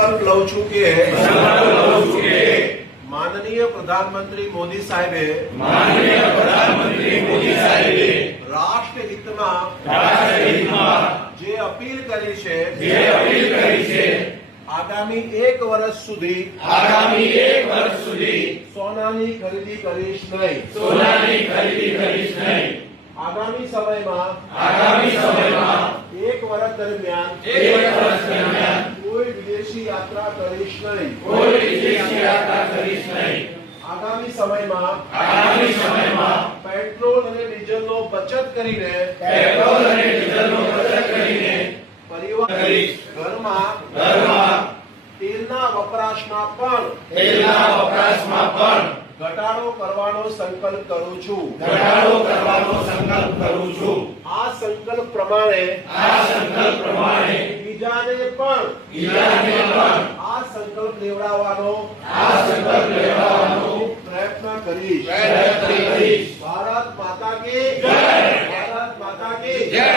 સંકલ્પ લઉં છું કે माननीय प्रधानमंत्री मोदी साहेबे राष्ट्र हित में जे अपील करी छे आगामी 1 वर्ष सुधी सोनानी खरीदी करीश नहीं। आगामी समय में 1 वर्ष दरमियान कोई विदेशी यात्रा करीश नहीं। आगामी समय में पेट्रोल और डीजल नो बचत करीने परिवार घर में तेलना वपराश में घटाडो करवानो संकल्प करूं छूं। आ संकल्प प्रमाणे बीजाने पण आ संकल्प लेवडावानो प्रयत्न करीश। भारत माता की जय।